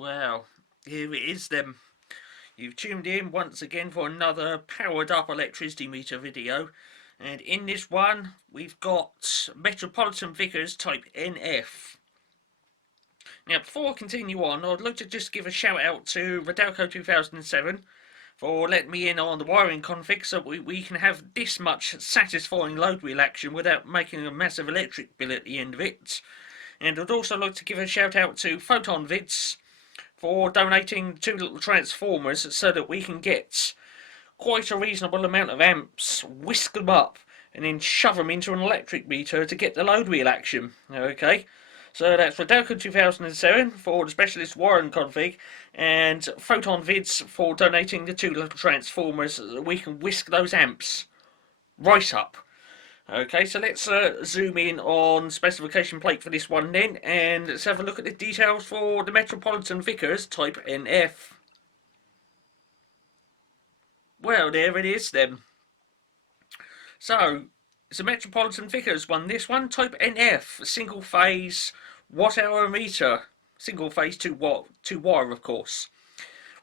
Well, here it is then. You've tuned in once again for another powered up electricity meter video, and in this one we've got Metropolitan Vickers type NF. Now before I continue on, I'd like to just give a shout out to Radalco 2007 for letting me in on the wiring config so we can have this much satisfying load wheel action without making a massive electric bill at the end of it. And I'd also like to give a shout out to Photon Vids for donating 2 little transformers so that we can get quite a reasonable amount of amps, whisk them up, and then shove them into an electric meter to get the load wheel action. Okay, so that's Radalco 2007 for the specialist wiring config, and Photon Vids for donating the 2 little transformers so that we can whisk those amps right up. Okay, so let's zoom in on specification plate for this one then, and let's have a look at the details for the Metropolitan Vickers type NF. Well, there it is then. So, it's a Metropolitan Vickers one. This one, type NF, single phase watt-hour meter. Single phase 2 wire, of course.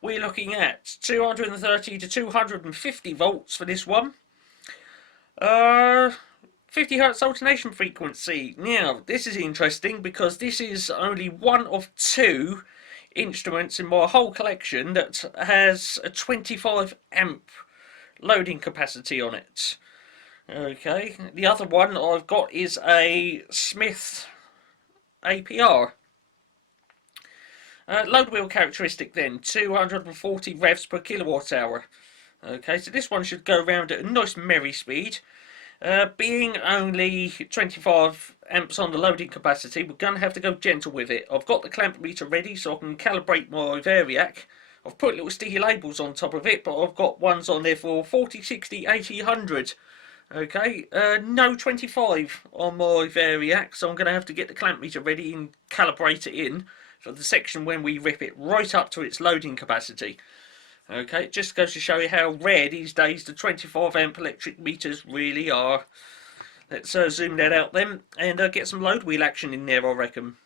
We're looking at 230 to 250 volts for this one. 50 Hz alternation frequency. Now, this is interesting because this is only one of 2 instruments in my whole collection that has a 25 amp loading capacity on it. Okay, the other one I've got is a Smith APR. Load wheel characteristic then, 240 revs per kilowatt hour. Okay, so this one should go around at a nice merry speed. Being only 25 amps on the loading capacity, we're going to have to go gentle with it. I've got the clamp meter ready so I can calibrate my variac. I've put little sticky labels on top of it, but I've got ones on there for 40, 60, 80, 100. Okay, no 25 on my variac, so I'm going to have to get the clamp meter ready and calibrate it in for the section when we rip it right up to its loading capacity. Okay, it just goes to show you how rare these days the 25 amp electric meters really are. Let's zoom that out then and get some load wheel action in there, I reckon.